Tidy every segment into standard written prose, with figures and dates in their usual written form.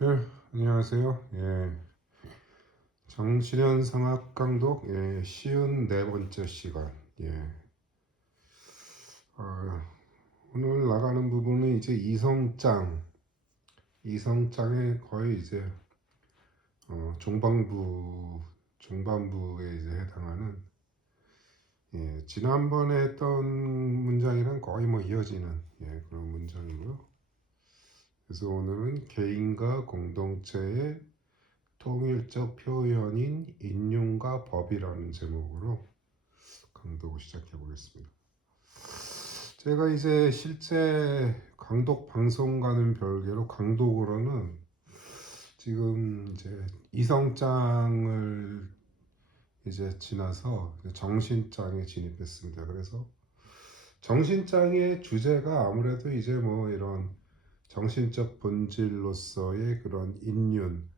네, 안녕하세요. 정실현 성악 강독 54번째 시간. 아, 오늘 나가는 부분은 이제 이성장의 거의 이제 중반부에 이제 해당하는 지난번에 했던 문장이랑 거의 뭐 이어지는 그런 문장이고요. 그래서 오늘은 개인과 공동체의 통일적 표현인 인륜과 법이라는 제목으로 강독을 시작해 보겠습니다. 제가 이제 실제 강독 방송과는 별개로 강독으로는 지금 이제 이성장을 이제 지나서 정신장에 진입했습니다. 그래서 정신장의 주제가 아무래도 이제 뭐 이런 정신적 본질로서의 그런 인륜,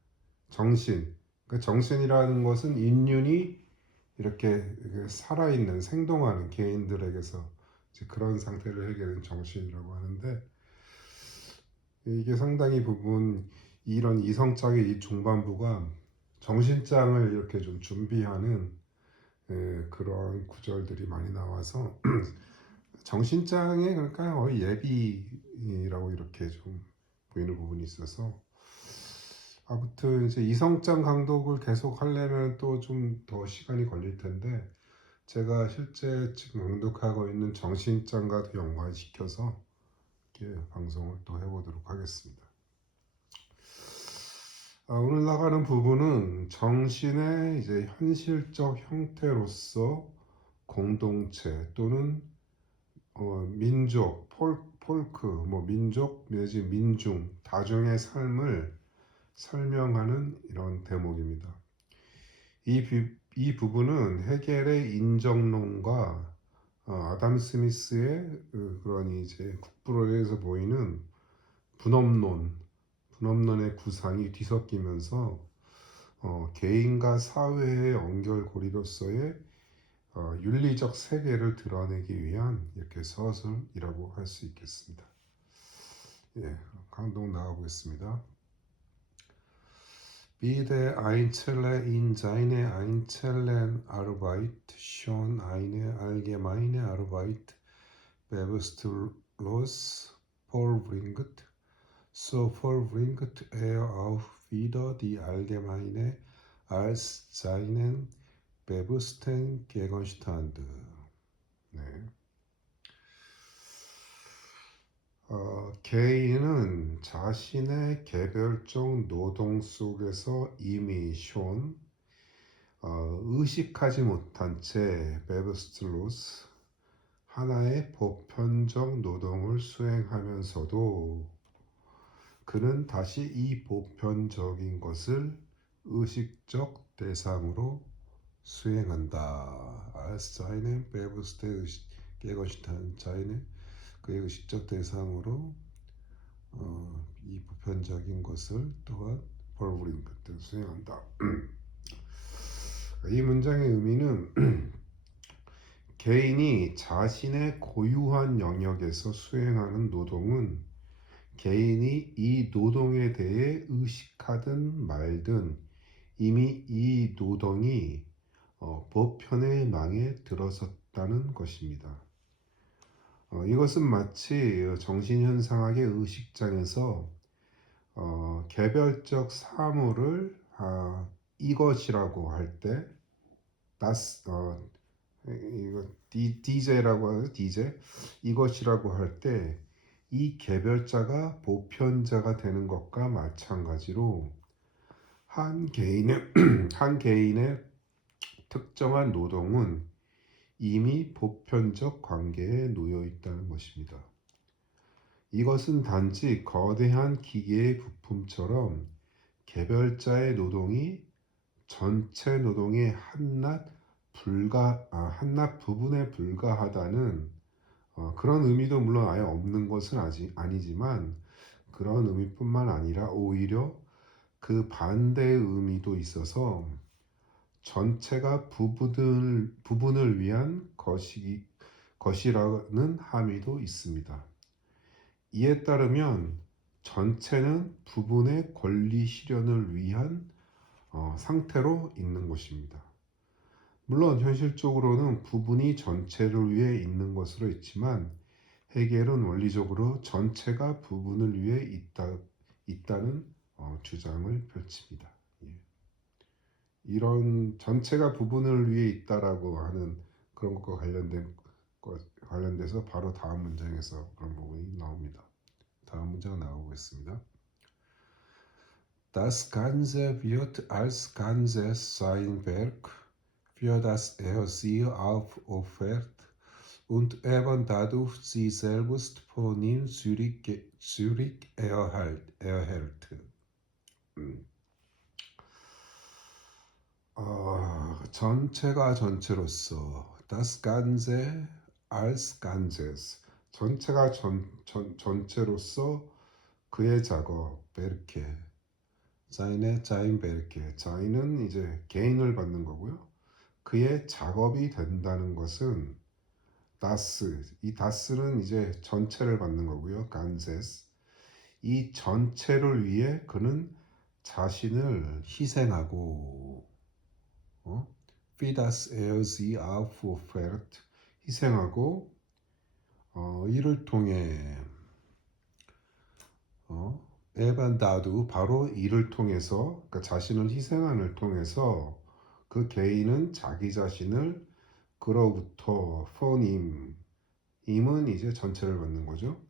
정신. 그러니까 정신이라는 것은 인륜이 이렇게 살아있는 생동하는 개인들에게서 이제 그런 상태를 해결하는 정신이라고 하는데, 이게 상당히 부분 이런 이성장의 이 중반부가 정신장을 이렇게 좀 준비하는 그런 구절들이 많이 나와서 정신장에 그러니까 거의 예비라고 이렇게 좀 보이는 부분이 있어서, 아무튼 이제 이성장 강독을 계속 하려면 또 좀 더 시간이 걸릴 텐데, 제가 실제 지금 응독하고 있는 정신장과도 연관시켜서 이렇게 방송을 또 해보도록 하겠습니다. 오늘 나가는 부분은 정신의 이제 현실적 형태로서 공동체 또는 민족, 폴크, 뭐 민족 내지 민중, 다중의 삶을 설명하는 이런 대목입니다. 이 부분은 헤겔의 인정론과 아담 스미스의 그런 이제 국부론에서 보이는 분업론의 구상이 뒤섞이면서 개인과 사회의 연결고리로서의 윤리적 세계를 드러내기 위한 이렇게 서술이라고 할 수 있겠습니다. 강동 나가보겠습니다. Wie der Einzelne in seiner einzelnen Arbeit schon eine allgemeine Arbeit bewusstlos vollbringt, so vollbringt er auch wieder die allgemeine als seinen bewussten Gegenstand. 네. 개인은 자신의 개별적 노동 속에서 이미 쇼온 의식하지 못한 채 베브스틀로스 하나의 보편적 노동을 수행하면서도 그는 다시 이 보편적인 것을 의식적 대상으로 수행한다. Als seinen bewussten Gegenstand, 그의 의식적 대상으로 이 보편적인 것을 또한 벌브린 것들 수행한다. 이 문장의 의미는 개인이 자신의 고유한 영역에서 수행하는 노동은 개인이 이 노동에 대해 의식하든 말든 이미 이 노동이 보편의 망에 들어섰다는 것입니다. 이것은 마치 정신현상학의 의식장에서 개별적 사물을 이것이라고 할 때, 이거 DJ라고 하죠. DJ 이것이라고 할 때 이 개별자가 보편자가 되는 것과 마찬가지로 한 개인의 한 개인의 특정한 노동은 이미 보편적 관계에 놓여 있다는 것입니다. 이것은 단지 거대한 기계의 부품처럼 개별자의 노동이 전체 노동의 한낱 부분에 불과하다는 그런 의미도 물론 아예 없는 것은 아니지만, 그런 의미뿐만 아니라 오히려 그 반대의 의미도 있어서 전체가 부분을 위한 것이라는 함의도 있습니다. 이에 따르면 전체는 부분의 권리 실현을 위한 상태로 있는 것입니다. 물론 현실적으로는 부분이 전체를 위해 있는 것으로 있지만 헤겔은 원리적으로 전체가 부분을 위해 있다는 주장을 펼칩니다. 예. 이런 전체가 부분을 위해 있다라고 하는 그런 것과 관련돼서 바로 다음 문장에서 그런 부분이 나옵니다. 다음 문장 나오겠습니다. Das Ganze wird als Ganzes sein Werk, für das sie aufopfert und eben dadurch sie selbst von ihm zurück erhält. 전체가 전체로서 das Ganze als Ganzes 전체가 전체로서 그의 작업 베르케 sein 베르케 자인은 이제 개인을 받는 거고요. 그의 작업이 된다는 것은 이 다스는 이제 전체를 받는 거고요. 간세스 이 전체를 위해 그는 자신을 희생하고 für das sie aufopfert 희생하고 이를 통해 에반다두 바로 이를 통해서 그러니까 자신을 희생함을 통해서 그 개인은 자기 자신을 그로부터 폰임 임은 이제 전체를 받는 거죠.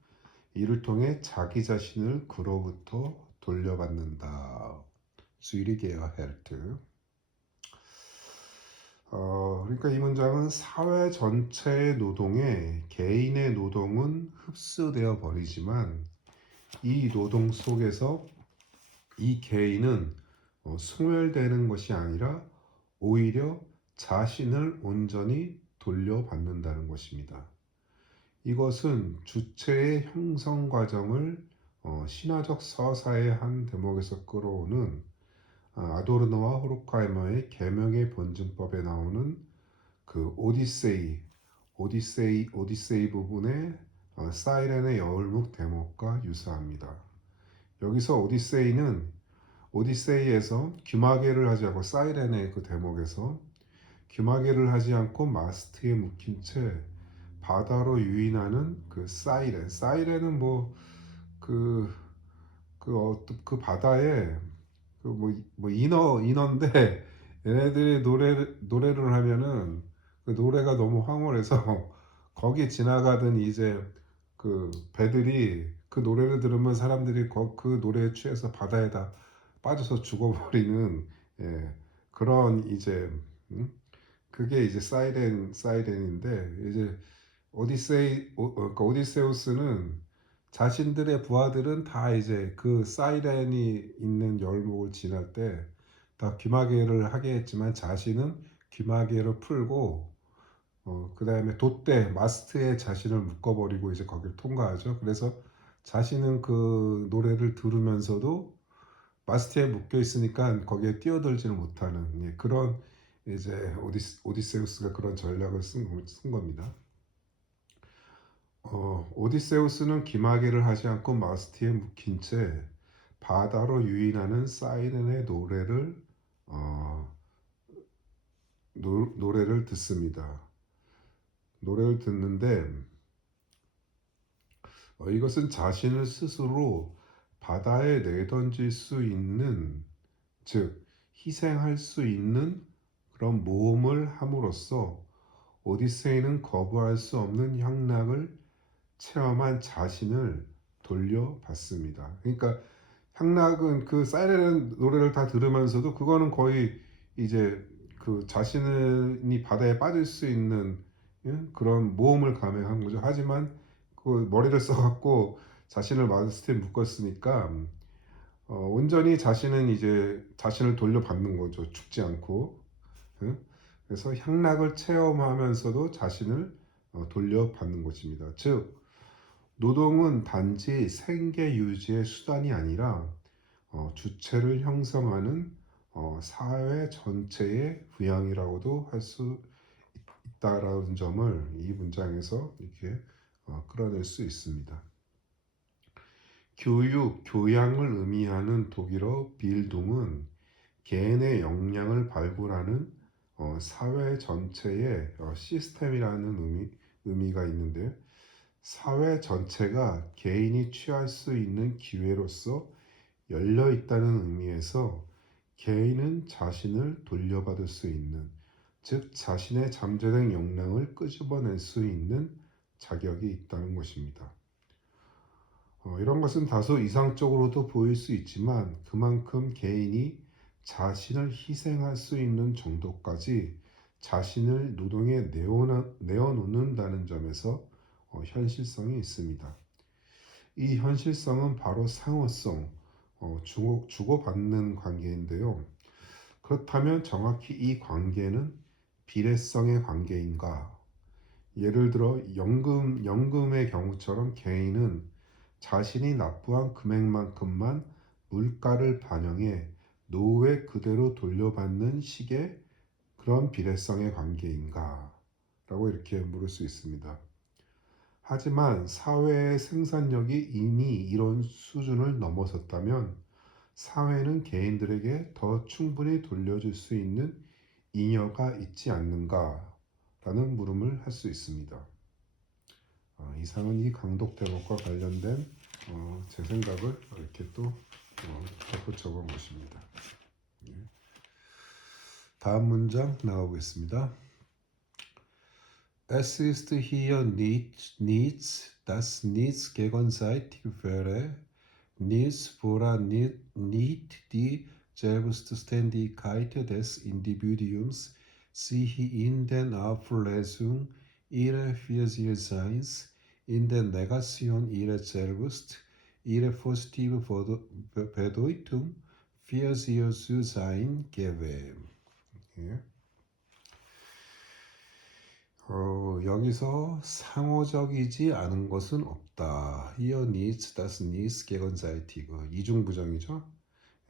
이를 통해 자기 자신을 그로부터 돌려받는다. 수리게어 헬트. 그러니까 이 문장은 사회 전체의 노동에 개인의 노동은 흡수되어 버리지만 이 노동 속에서 이 개인은 소멸되는 것이 아니라 오히려 자신을 온전히 돌려받는다는 것입니다. 이것은 주체의 형성 과정을 신화적 서사의 한 대목에서 끌어오는 아도르노와 호르카이머의 계명의 본증법에 나오는 그 오디세이 부분의 사이렌의 여울묵 대목과 유사합니다. 여기서 오디세이에서 귀마개를 하지 않고 사이렌의 그 대목에서 귀마개를 하지 않고 마스트에 묶인 채 바다로 유인하는 그 사이렌은 그 바다에 인어인데 얘네들이 노래를 하면은 그 노래가 너무 황홀해서 거기 지나가던 이제 그 배들이 그 노래를 들으면 사람들이 그 노래에 취해서 바다에다 빠져서 죽어버리는 그런 이제 그게 이제 사이렌인데 이제 그러니까 오디세우스는 자신들의 부하들은 다 이제 그 사이렌이 있는 열목을 지날 때 다 귀마개를 하게 했지만 자신은 귀마개를 풀고 그 다음에 돛대 마스트에 자신을 묶어버리고 이제 거기를 통과하죠. 그래서 자신은 그 노래를 들으면서도 마스트에 묶여 있으니까 거기에 뛰어들지는 못하는 그런 이제 오디세우스가 그런 전략을 쓴 겁니다. 오디세우스는 기마개를 하지 않고 마스트에 묶인 채 바다로 유인하는 사이렌의 노래를 듣습니다. 노래를 듣는데 이것은 자신을 스스로 바다에 내던질 수 있는 즉 희생할 수 있는 그런 모험을 함으로써 오디세이는 거부할 수 없는 향락을 체험한 자신을 돌려받습니다. 그러니까 향락은 그 사이렌 노래를 다 들으면서도 그거는 거의 이제 그 자신이 바다에 빠질 수 있는 그런 모험을 감행한 거죠. 하지만 그 머리를 써갖고 자신을 마스트에 묶었으니까 온전히 자신은 이제 자신을 돌려받는 거죠. 죽지 않고. 그래서 향락을 체험하면서도 자신을 돌려받는 것입니다. 즉 노동은 단지 생계 유지의 수단이 아니라 주체를 형성하는 사회 전체의 부양이라고도 할 수 있다라는 점을 이 문장에서 이렇게 끌어낼 수 있습니다. 교육, 교양을 의미하는 독일어 빌둥은 개인의 역량을 발굴하는 사회 전체의 시스템이라는 의미가 있는데요. 사회 전체가 개인이 취할 수 있는 기회로서 열려 있다는 의미에서 개인은 자신을 돌려받을 수 있는, 즉 자신의 잠재된 역량을 끄집어낼 수 있는 자격이 있다는 것입니다. 이런 것은 다소 이상적으로도 보일 수 있지만 그만큼 개인이 자신을 희생할 수 있는 정도까지 자신을 노동에 내어놓는다는 점에서 현실성이 있습니다. 이 현실성은 바로 상호성, 주고받는 관계인데요. 그렇다면 정확히 이 관계는 비례성의 관계인가? 예를 들어 연금의 경우처럼 개인은 자신이 납부한 금액만큼만 물가를 반영해 노후에 그대로 돌려받는 식의 그런 비례성의 관계인가? 라고 이렇게 물을 수 있습니다. 하지만 사회의 생산력이 이미 이런 수준을 넘어섰다면 사회는 개인들에게 더 충분히 돌려줄 수 있는 잉여가 있지 않는가? 라는 물음을 할 수 있습니다. 이상은 이 강독 대목과 관련된 제 생각을 이렇게 또 덧붙여 본 것입니다. 다음 문장 나가보겠습니다. Es ist hier nichts, das nicht gegenseitig wäre, nichts, woran nicht die Selbstständigkeit des Individuums sich in der Auflösung ihrer Vielseins, in der Negation ihrer selbst, ihre positive Bedeutung für sie zu sein gäbe. 예. 여기서 상호적이지 않은 것은 없다. Hier nichts, das nichts gegenseitig. 이중부정이죠.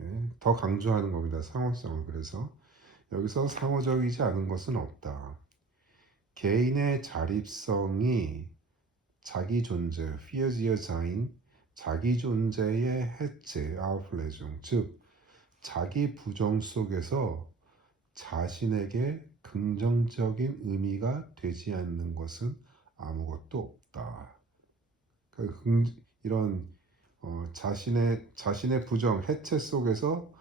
예, 더 강조하는 겁니다. 상호성을. 그래서 여기서 상호적이지 않은 것은 없다. 개인의 자립성이 자기 존재, für sich sein, 자기 존재의 해체, Auflösung, 즉 자기 부정 속에서 자신에게 긍정적인 의미가 되지 않는 것은 아무것도 없다. 이런 자신의 해체 속에서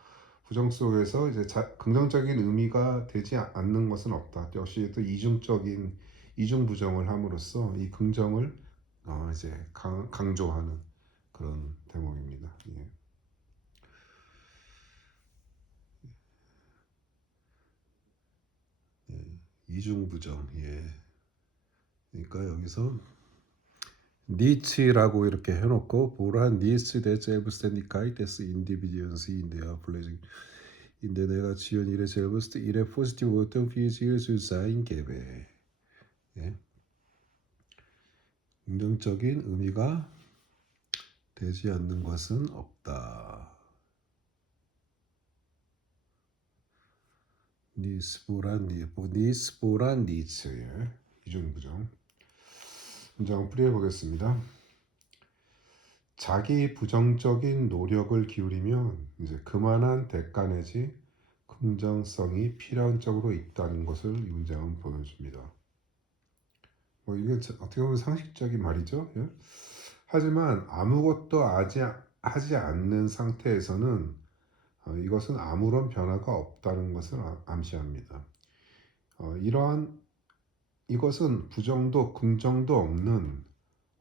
부정 속에서 이제 긍정적인 의미가 되지 않는 것은 없다. 역시 또 이중 부정을 함으로써 이 긍정을 이제 강조하는 그런 대목입니다. 예. 이중부정. 예. 그러니까 여기서 니츠라고 이렇게 해놓고 보란 니츠 der Selbstständigkeit des Individuums in der Pflege in der Negation ihrer selbst ihre positive Bedeutung für sie zu sein gäbe. 예. 긍정적인 의미가 되지 않는 것은 없다. 니스보란 니츠 이중부정. 문장 풀이해 보겠습니다. 자기 부정적인 노력을 기울이면 이제 그만한 대가 내지 긍정성이 필연적으로 있다는 것을 이 문장은 보여줍니다. 이게 어떻게 보면 상식적인 말이죠. 예? 하지만 아무것도 하지 않는 상태에서는 이것은 아무런 변화가 없다는 것을 암시합니다. 이것은 부정도 긍정도 없는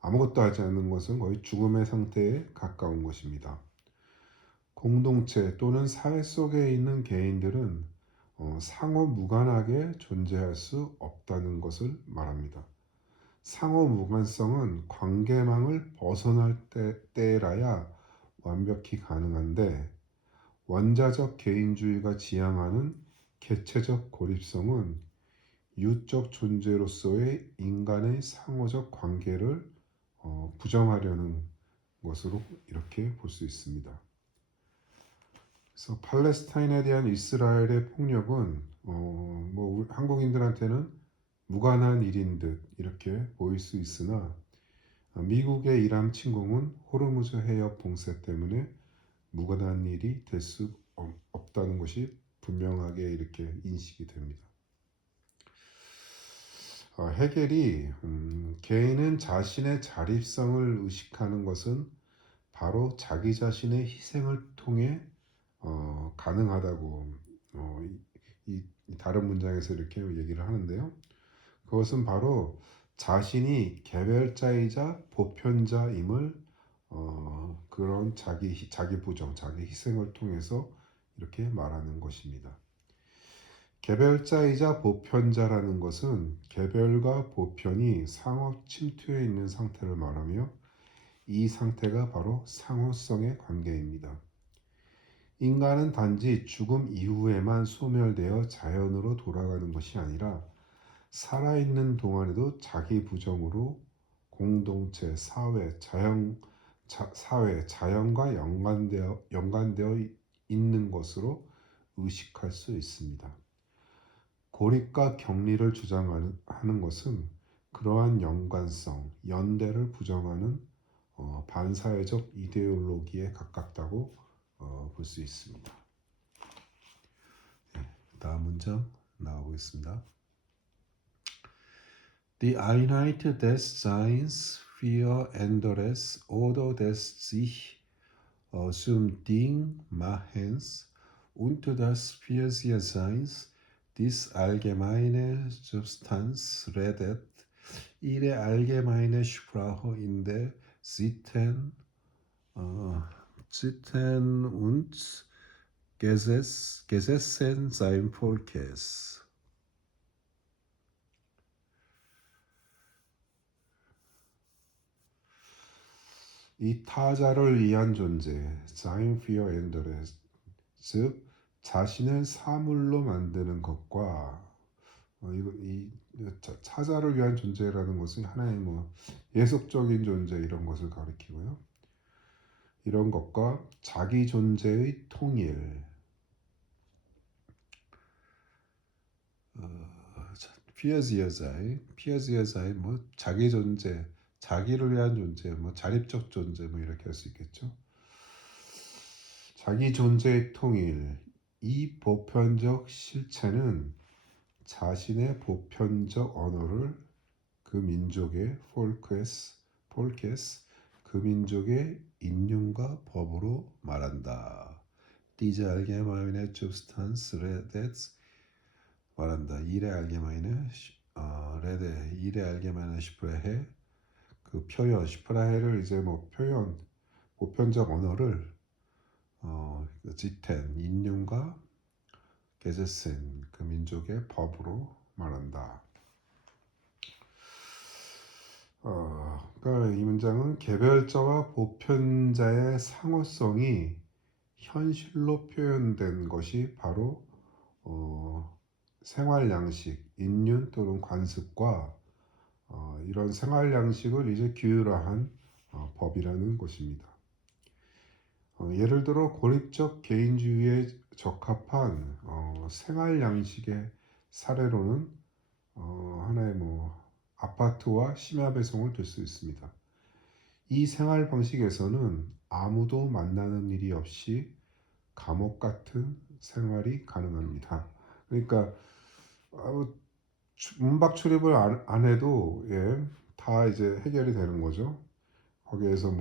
아무것도 하지 않는 것은 거의 죽음의 상태에 가까운 것입니다. 공동체 또는 사회 속에 있는 개인들은 상호 무관하게 존재할 수 없다는 것을 말합니다. 상호 무관성은 관계망을 벗어날 때라야 완벽히 가능한데 원자적 개인주의가 지향하는 개체적 고립성은 유적 존재로서의 인간의 상호적 관계를 부정하려는 것으로 이렇게 볼 수 있습니다. 그래서 팔레스타인에 대한 이스라엘의 폭력은 우리 한국인들한테는 무관한 일인 듯 이렇게 보일 수 있으나 미국의 이람 침공은 호르무즈 해협 봉쇄 때문에 무관한 일이 될 수 없다는 것이 분명하게 이렇게 인식이 됩니다. 헤겔이 개인은 자신의 자립성을 의식하는 것은 바로 자기 자신의 희생을 통해 가능하다고 이 다른 문장에서 이렇게 얘기를 하는데요. 그것은 바로 자신이 개별자이자 보편자임을 그런 자기 부정, 자기 희생을 통해서 이렇게 말하는 것입니다. 개별자이자 보편자라는 것은 개별과 보편이 상호 침투해 있는 상태를 말하며 이 상태가 바로 상호성의 관계입니다. 인간은 단지 죽음 이후에만 소멸되어 자연으로 돌아가는 것이 아니라 살아있는 동안에도 자기 부정으로 공동체, 자연과 연관되어 있는 것으로 의식할 수 있습니다. 고립과 격리를 주장하는 것은 그러한 연관성, 연대를 부정하는 반사회적 이데올로기에 가깝다고 볼 수 있습니다. 다음 문장 나가보겠습니다. Die Einheit des Seins für anderes oder des sich zum Ding Machens und das Für-sich-Seins, dies allgemeine Substanz redet, ihre allgemeine Sprache in der Sitten und Gesetzen sein Volkes. 이 타자를 위한 존재, sein für anderes, 즉 자신을 사물로 만드는 것과 이 타자를 위한 존재라는 것은 하나의 예속적인 존재 이런 것을 가리키고요. 이런 것과 자기 존재의 통일, 피어지어자이, 자기 존재, 자기를 위한 존재, 자립적 존재 이렇게 할 수 있겠죠. 자기 존재의 통일, 이 보편적 실체는 자신의 보편적 언어를 그 민족의 폴케스, 그 민족의 인륜과 법으로 말한다. Diese allgemeine Substanz redet 말한다. 일의 allgemeine Sprache, 그 표현, Sprache를 이제 표현, 보편적 언어를 지텐, 인륜과 게제센, 그 민족의 법으로 말한다. 그러니까 이 문장은 개별자와 보편자의 상호성이 현실로 표현된 것이 바로 생활 양식, 인륜 또는 관습과 이런 생활 양식을 이제 규율화한 법이라는 것입니다. 예를 들어 고립적 개인주의에 적합한 생활 양식의 사례로는 하나의 아파트와 심야 배송을 들 수 있습니다. 이 생활 방식에서는 아무도 만나는 일이 없이 감옥 같은 생활이 가능합니다. 그러니까 문박 출입을 안 해도 다 이제 해결이 되는 거죠. 거기에서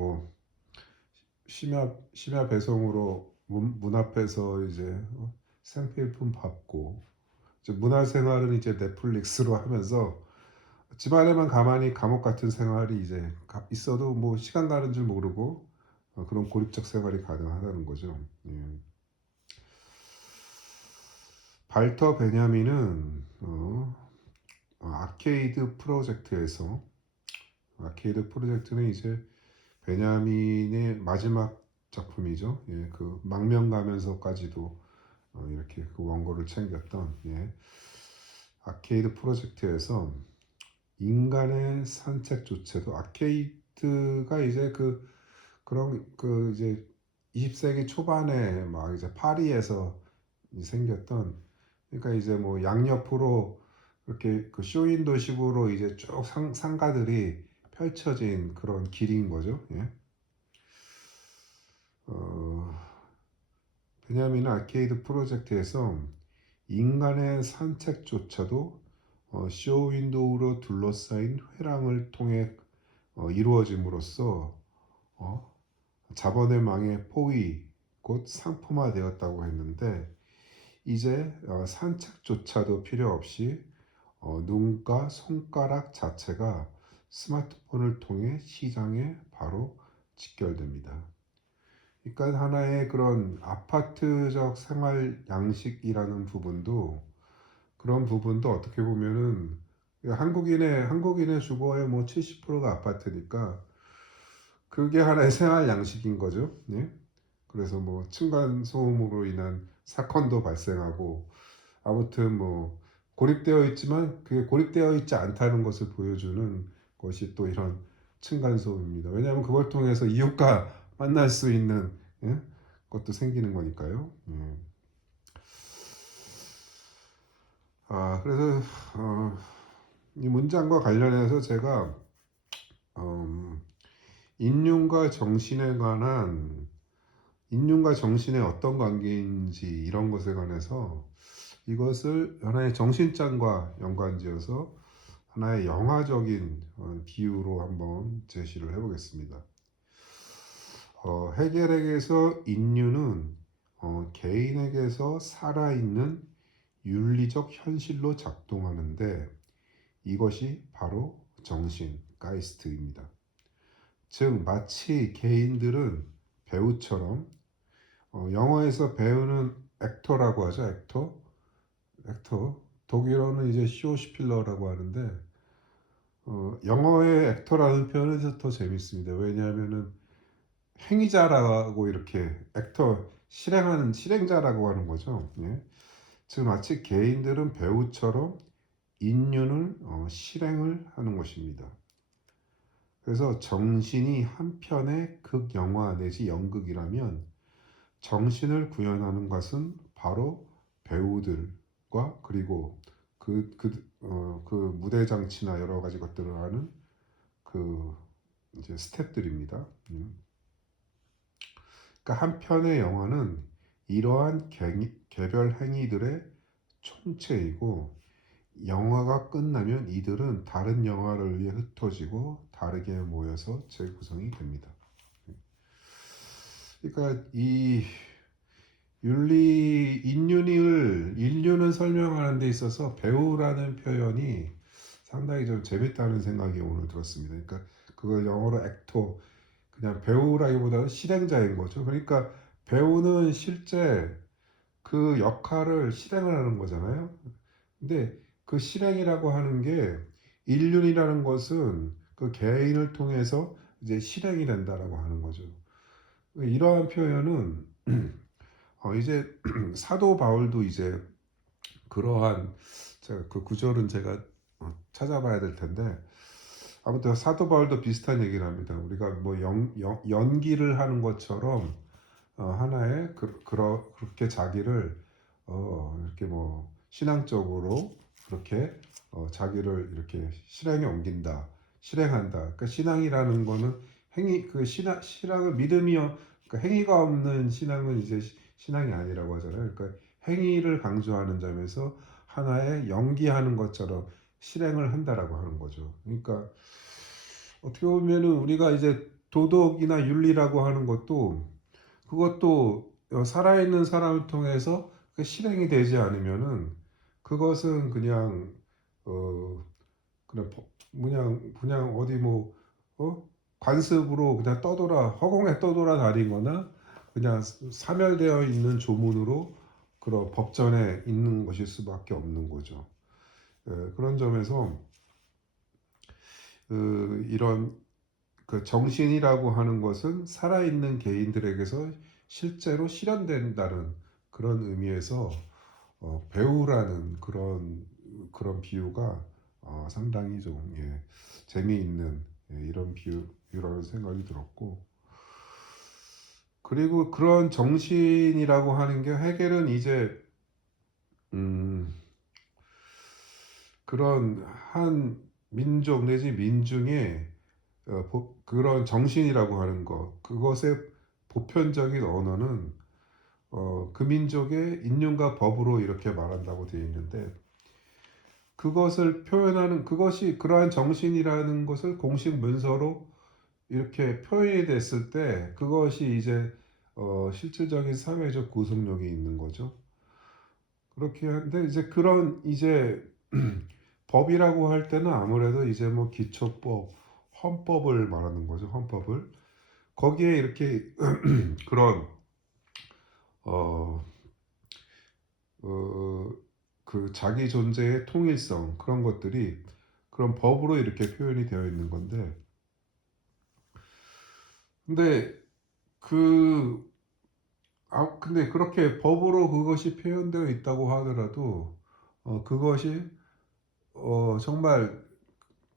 심야 배송으로 문 앞에서 이제 생필품 받고 이제 문화생활은 이제 넷플릭스로 하면서 집안에만 가만히 감옥 같은 생활이 이제 있어도 시간 가는 줄 모르고 그런 고립적 생활이 가능하다는 거죠. 발터 베냐민은 아케이드 프로젝트는 이제 베냐민의 마지막 작품이죠. 그 망명가면서까지도 이렇게 그 원고를 챙겼던 아케이드 프로젝트에서 인간의 산책 조체도 아케이드가 이제 그런 이제 20세기 초반에 막 이제 파리에서 생겼던, 그러니까 이제 양옆으로 이렇게 그 쇼윈도식으로 이제 쭉 상가들이 펼쳐진 그런 길인 거죠. 예. 베냐민 아케이드 프로젝트에서 인간의 산책조차도 쇼윈도우로 둘러싸인 회랑을 통해 이루어짐으로써 어, 자본의 망의 포위 곧 상품화되었다고 했는데 이제 산책조차도 필요 없이 눈과 손가락 자체가 스마트폰을 통해 시장에 바로 직결됩니다. 그러니까 하나의 그런 아파트적 생활 양식이라는 부분도 그런 부분도 어떻게 보면은 한국인의 주거의 뭐 70%가 아파트니까 그게 하나의 생활 양식인 거죠. 예? 그래서 뭐 층간 소음으로 인한 사건도 발생하고 아무튼 뭐 고립되어 있지만 그게 고립되어 있지 않다는 것을 보여주는 것이 또 이런 층간 소음입니다. 왜냐하면 그걸 통해서 이웃과 만날 수 있는 예? 것도 생기는 거니까요. 그래서 어, 이 문장과 관련해서 제가 음, 인륜과 정신에 관한 인륜과 정신의 어떤 관계인지 이런 것에 관해서 이것을 하나의 정신장과 연관지어서 하나의 영화적인 비유로 한번 제시를 해보겠습니다. 헤겔에게서 인륜은 개인에게서 살아있는 윤리적 현실로 작동하는데 이것이 바로 정신, 가이스트입니다. 즉 마치 개인들은 배우처럼 영어에서 배우는 액터라고 하죠. 액터. 독일어는 이제 쇼스필러라고 하는데 영어의 액터라는 표현은 더 재밌습니다. 왜냐하면은 행위자라고 이렇게 액터 실행하는 실행자라고 하는 거죠. 예. 즉 마치 개인들은 배우처럼 인륜을 실행을 하는 것입니다. 그래서 정신이 한 편의 극영화 내지 연극이라면 정신을 구현하는 것은 바로 배우들과 그리고 그 무대 장치나 여러 가지 것들을 하는 그 이제 스태프들입니다. 그러니까 한 편의 영화는 이러한 개별 행위들의 총체이고 영화가 끝나면 이들은 다른 영화를 위해 흩어지고 다르게 모여서 재구성이 됩니다. 그러니까 이 인륜을 설명하는 데 있어서 배우라는 표현이 상당히 좀 재밌다는 생각이 오늘 들었습니다. 그러니까 그걸 영어로 액터, 그냥 배우라기보다는 실행자인 거죠. 그러니까 배우는 실제 그 역할을 실행을 하는 거잖아요. 근데 그 실행이라고 하는 게 인륜이라는 것은 그 개인을 통해서 이제 실행이 된다라고 하는 거죠. 이러한 표현은 이제 사도 바울도 이제 그러한 제가 그 구절은 제가 찾아봐야 될 텐데 아무튼 사도 바울도 비슷한 얘기를 합니다. 우리가 뭐 연기를 하는 것처럼 하나의 그렇게 자기를 이렇게 뭐 신앙적으로 그렇게 자기를 이렇게 실행에 옮긴다, 실행한다. 그러니까 신앙이라는 거는 행위 그 신앙을 믿음이요. 그러니까 행위가 없는 신앙은 이제 신앙이 아니라고 하잖아요. 그러니까 행위를 강조하는 점에서 하나의 연기하는 것처럼 실행을 한다라고 하는 거죠. 그러니까 어떻게 보면은 우리가 이제 도덕이나 윤리라고 하는 것도 그것도 살아있는 사람을 통해서 그 실행이 되지 않으면은 그것은 그냥 어 그냥 어디 뭐 관습으로 그냥 허공에 떠돌아 다니거나 그냥 사멸되어 있는 조문으로 그런 법전에 있는 것일 수밖에 없는 거죠. 그런 점에서 이런 그 정신이라고 하는 것은 살아있는 개인들에게서 실제로 실현된다는 그런 의미에서 배우라는 그런 비유가 상당히 좀 재미있는 이런 비유라는 생각이 들었고 그리고 그런 정신이라고 하는 게 헤겔은 이제 음, 그런 한 민족 내지 민중의 그런 정신이라고 하는 것, 그것의 보편적인 언어는 그 민족의 인륜과 법으로 이렇게 말한다고 되어 있는데, 그것을 표현하는 그것이 그러한 정신이라는 것을 공식 문서로 이렇게 표현이 됐을 때 그것이 이제 실질적인 사회적 구속력이 있는 거죠. 그렇게 한데 이제 그런 이제 법이라고 할 때는 아무래도 이제 뭐 기초법, 헌법을 말하는 거죠. 헌법을 거기에 이렇게 그런 어, 어, 그 자기 존재의 통일성 그런 것들이 그런 법으로 이렇게 표현이 되어 있는 건데, 근데 그 근데 그렇게 법으로 그것이 표현되어 있다고 하더라도 그것이 정말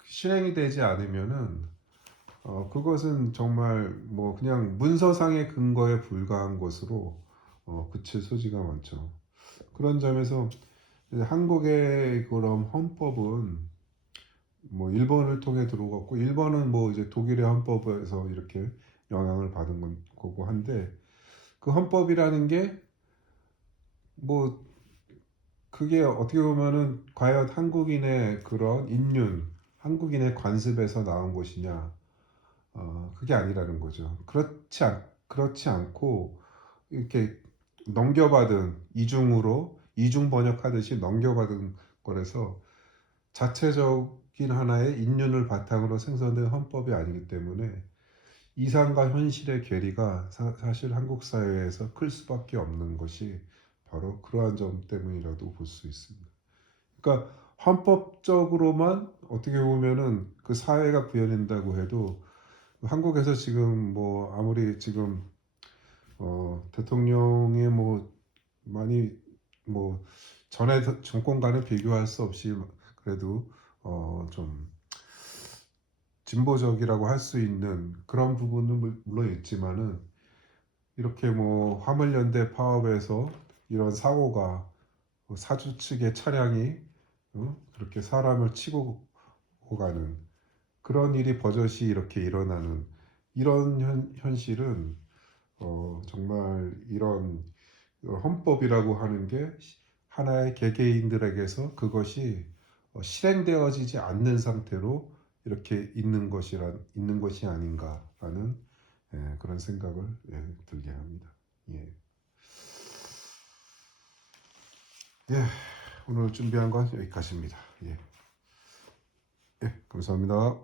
실행이 되지 않으면은 그것은 정말 뭐 그냥 문서상의 근거에 불과한 것으로 그칠 소지가 많죠. 그런 점에서 이제 한국의 그런 헌법은 뭐 일본을 통해 들어갔고, 일본은 뭐 이제 독일의 헌법에서 이렇게 영향을 받은 거고 한데, 그 헌법이라는 게 뭐 그게 어떻게 보면은 과연 한국인의 그런 인륜, 한국인의 관습에서 나온 것이냐, 그게 아니라는 거죠. 그렇지 않고 이렇게 넘겨받은 이중으로 이중 번역하듯이 넘겨받은 거라서 자체적인 하나의 인륜을 바탕으로 생성된 헌법이 아니기 때문에 이상과 현실의 괴리가 사실 한국 사회에서 클 수밖에 없는 것이 바로 그러한 점 때문이라도 볼 수 있습니다. 그러니까 헌법적으로만 어떻게 보면은 그 사회가 구현된다고 해도 한국에서 지금 뭐 아무리 지금 대통령의 뭐 많이 뭐 전에 정권과는 비교할 수 없이 그래도 좀 진보적이라고 할 수 있는 그런 부분은 물론 있지만은, 이렇게 뭐 화물연대 파업에서 이런 사고가 사주 측의 차량이 그렇게 사람을 치고 가는 그런 일이 버젓이 이렇게 일어나는 이런 현실은 정말 이런 헌법이라고 하는 게 하나의 개개인들에게서 그것이 실행되어지지 않는 상태로 이렇게 있는 것이 아닌가라는 그런 생각을 들게 합니다. 예. 예, 오늘 준비한 건 여기까지입니다. 예, 예, 감사합니다.